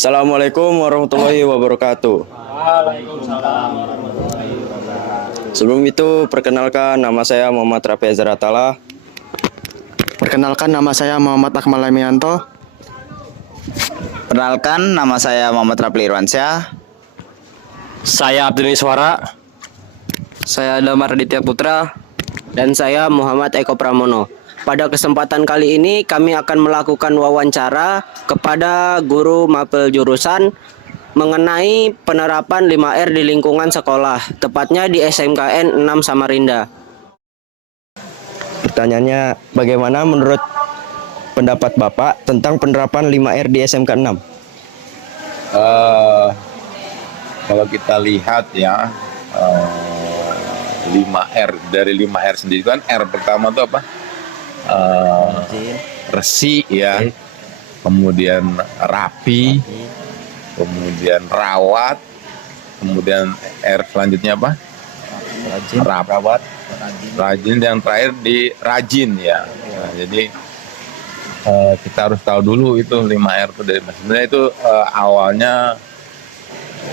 Assalamualaikum warahmatullahi wabarakatuh. Waalaikumsalam warahmatullahi wabarakatuh. Sebelum itu, perkenalkan nama saya Muhammad Rafi Azharatala. Perkenalkan, nama saya Muhammad Akmal Lamianto. Perkenalkan, nama saya Muhammad Rapli Irwansyah. Saya Abdul Iswara. Saya Damar Aditya Putra. Dan saya Muhammad Eko Pramono. Pada kesempatan kali ini kami akan melakukan wawancara kepada guru mapel jurusan mengenai penerapan 5R di lingkungan sekolah, tepatnya di SMKN 6 Samarinda. Pertanyaannya, bagaimana menurut pendapat Bapak tentang penerapan 5R di SMK 6? Kalau kita lihat ya, 5R, dari 5R sendiri kan R pertama itu apa? Resi ya, kemudian rapi, kemudian rawat, kemudian R selanjutnya apa? Rawat, rajin, yang terakhir di rajin ya. Nah, jadi kita harus tahu dulu itu 5R itu dari sebenarnya itu awalnya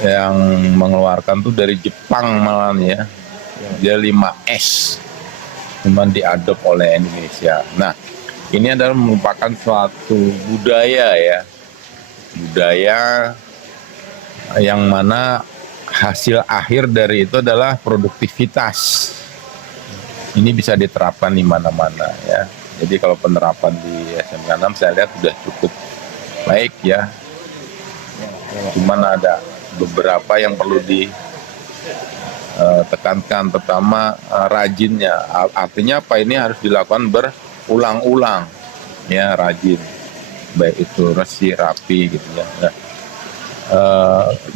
yang mengeluarkan tuh dari Jepang malah ya. Dia 5S, cuman diadop oleh Indonesia. Nah, ini adalah merupakan suatu budaya ya, budaya yang mana hasil akhir dari itu adalah produktivitas. Ini bisa diterapkan di mana-mana ya. Jadi kalau penerapan di SMK 6 saya lihat sudah cukup baik ya. Cuman ada beberapa yang perlu ditekankan, pertama rajinnya. Artinya apa, ini harus dilakukan berulang-ulang ya, rajin, baik itu resi, rapi gitu ya. Nah,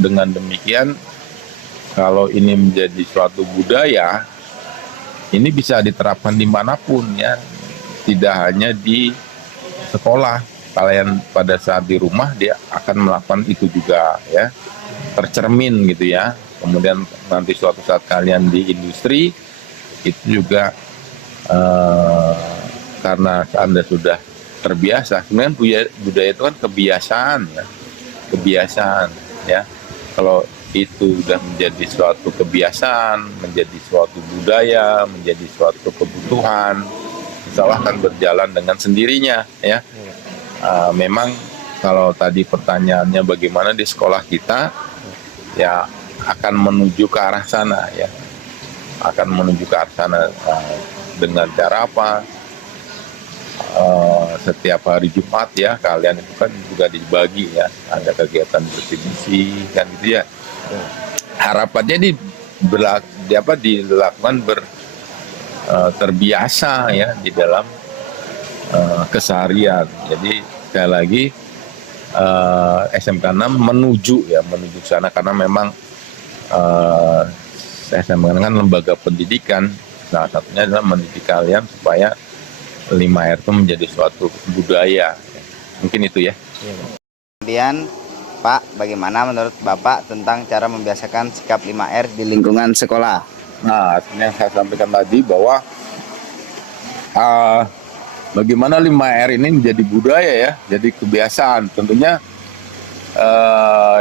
dengan demikian kalau ini menjadi suatu budaya, ini bisa diterapkan dimanapun ya, tidak hanya di sekolah. Kalian pada saat di rumah dia akan melakukan itu juga ya, tercermin gitu ya. Kemudian nanti suatu saat kalian di industri itu juga karena Anda sudah terbiasa. Sebenarnya budaya itu kan kebiasaan ya, kebiasaan ya. Kalau itu sudah menjadi suatu kebiasaan, menjadi suatu budaya, menjadi suatu kebutuhan, insya Allah akan berjalan dengan sendirinya ya. Memang kalau tadi pertanyaannya bagaimana di sekolah kita, ya akan menuju ke arah sana ya, akan menuju ke arah sana. Dengan cara apa? Setiap hari Jumat ya, kalian itu kan juga dibagi ya, ada kegiatan bersih kan gitu ya. Harapannya dilakukan terbiasa ya di dalam keseharian. Jadi sekali lagi SMK 6 menuju ke sana, karena memang SMK kan lembaga pendidikan, salah satunya adalah mendidik kalian supaya 5R itu menjadi suatu budaya. Mungkin itu ya. Kemudian Pak, bagaimana menurut Bapak tentang cara membiasakan sikap 5R di lingkungan sekolah? Nah, yang saya sampaikan tadi bahwa bagaimana 5R ini menjadi budaya ya, jadi kebiasaan. Tentunya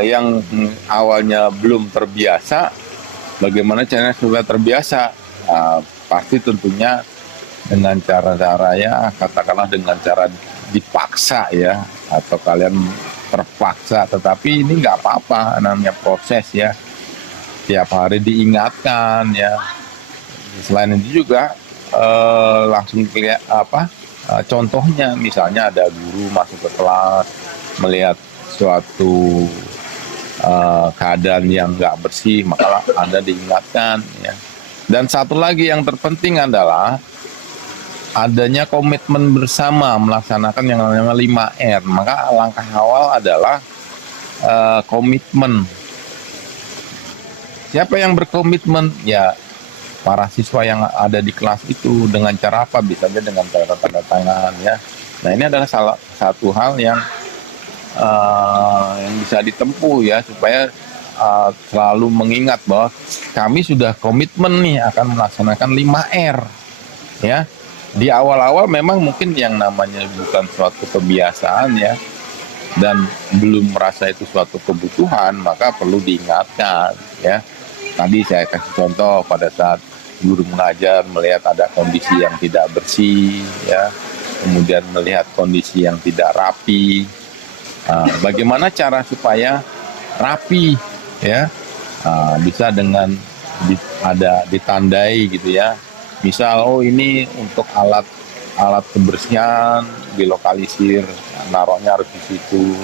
yang awalnya belum terbiasa, bagaimana caranya supaya terbiasa? Pasti tentunya dengan cara-cara ya, katakanlah dengan cara dipaksa ya, atau kalian terpaksa. Tetapi ini nggak apa-apa, namanya proses ya. Tiap hari diingatkan ya. Selain itu juga langsung contohnya, misalnya ada guru masuk ke kelas melihat suatu keadaan yang nggak bersih, maka Anda diingatkan ya. Dan satu lagi yang terpenting adalah adanya komitmen bersama melaksanakan yang namanya 5R. Maka langkah awal adalah komitmen. Siapa yang berkomitmen? Ya para siswa yang ada di kelas itu. Dengan cara apa? Bisa aja dengan cara tanda tangan ya. Nah, ini adalah salah satu hal yang bisa ditempuh ya, supaya selalu mengingat bahwa kami sudah komitmen nih akan melaksanakan 5R ya. Di awal-awal memang mungkin yang namanya bukan suatu kebiasaan ya, dan belum merasa itu suatu kebutuhan, maka perlu diingatkan ya. Tadi saya kasih contoh pada saat guru mengajar melihat ada kondisi yang tidak bersih ya, kemudian melihat kondisi yang tidak rapi. Bagaimana cara supaya rapi ya? Bisa dengan ada ditandai gitu ya. Misal, oh ini untuk alat kebersihan dilokalisir, naruhnya harus di situ.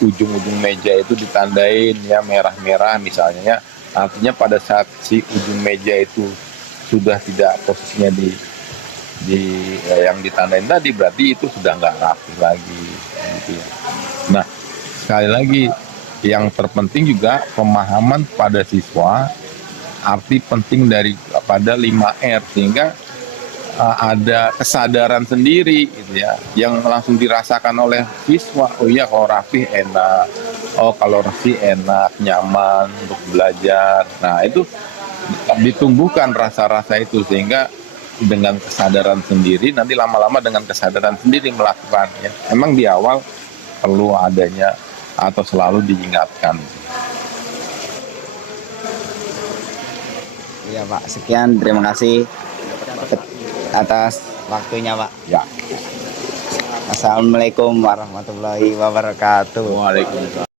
Ujung-ujung meja itu ditandain ya merah-merah misalnya ya. Artinya pada saat si ujung meja itu sudah tidak posisinya di yang ditandain tadi, berarti itu sudah nggak rapi lagi gitu ya. Nah, sekali lagi yang terpenting juga pemahaman pada siswa arti penting pada 5R, sehingga ada kesadaran sendiri gitu ya, yang langsung dirasakan oleh siswa. Oh iya, kalau rapi enak, oh kalau bersih enak, nyaman untuk belajar. Nah itu ditumbuhkan rasa-rasa itu, sehingga dengan kesadaran sendiri nanti lama-lama dengan kesadaran sendiri melakukan ya. Emang di awal perlu adanya atau selalu diingatkan. Iya Pak, sekian, terima kasih atas waktunya Pak. Ya. Assalamualaikum warahmatullahi wabarakatuh. Waalaikumsalam.